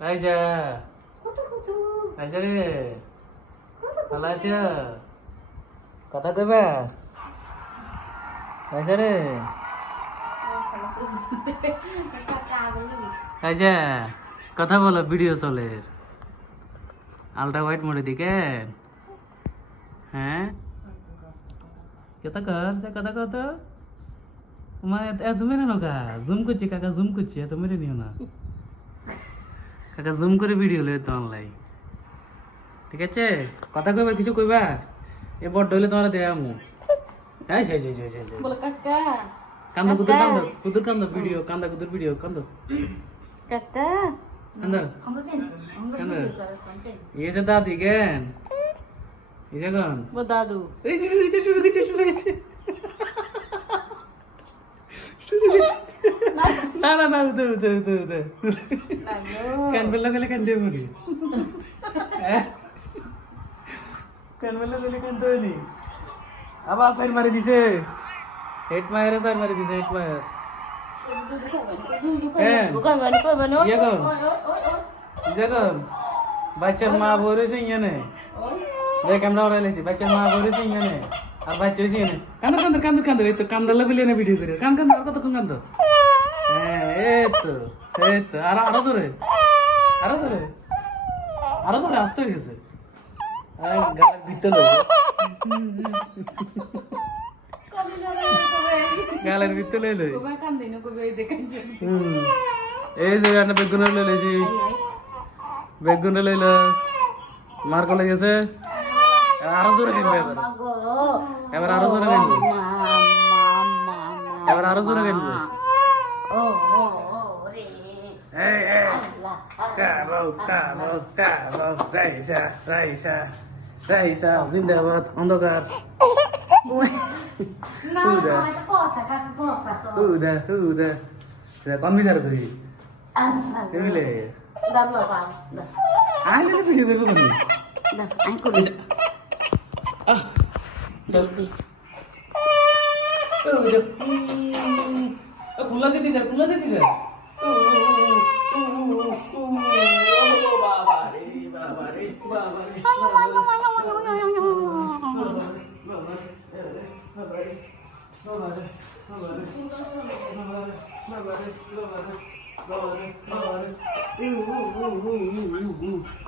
রাইজা রাইজা রে ভালো আছো কথা কইবা রাইজা রে রাইজা কথা বলো ভিডিও চলে আলট্রা হোয়াইট মোডে দিকে হ্যাঁ কথা কর তো তুমি না কা জুম করছি কাকা জুম করছি এত মেরে নিও না কাকা জুম করে ভিডিও লই তো অনলাইন ঠিক আছে কথা কইবা কিছু কইবা এ বড় হইলে তোমার দেয়া আমু এই সেই বলে কাকা কান্দো কুদুর কান্দো ভিডিও কুদুর ভিডিও কান্দো কাকা কান্দো ये से दादी কেন এই যে কোন ও দাদু এই যে শুরু গেছে না উদে কেন বললো গেলে কেন দেব নি কেন বললো গেলে কেন দেব নি আবার সাইড মারি দিছে হেড মায়ের সাইড মারি দিছে হেড মায়ের দেখুন বাচ্চার মা বলেছে ইয়ে দেখ আমরা ওরা লেছি বাচ্চার মা বলেছে ইয়ে আর বাচ্চা হয়েছে ইয়ে কান্দো এই তো কান্দালে বলি না ভিডিও করে কান আর কতক্ষণ কান্দো হ্যাঁ এই তো আরো জোরে আসতে গেছে গালের ভিতরে গালের ভিতরে লই এই যে গানটা বেগুনের লইছি বেগুনে লইল মার কলে গেছে আরো জোরে কিনবে এবার আরো জোরে কিনবে এবার আরো জোরে কিনবে রাইসা জিন্দাবাদ অন্ধকার কম্পিউটার করি বুঝলে আইলে ভিডিও করবো খোলা যেতে যা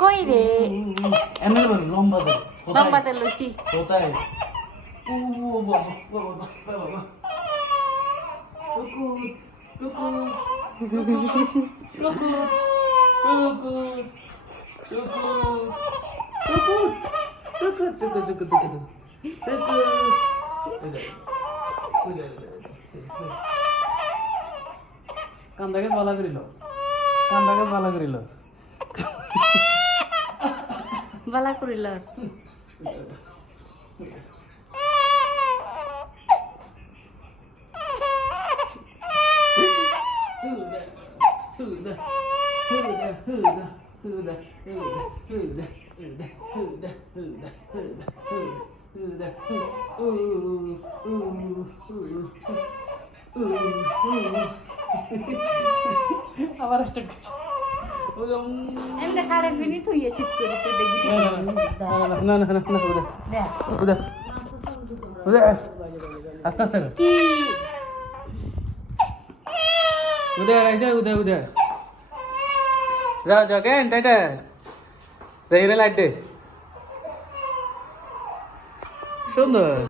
কই রে এমন লম্বাতে লম্বাতে লইছি কোথায় বাবা কান্দাকে বালা করিল বালা করিল আবার স্টার্ট এমনি কারেন্ট বিনি তুই সিট করে তো দেখবি না উদা আস্তে কি উদা যাও কেন টাইটা যাই লাইট দে সুন্দর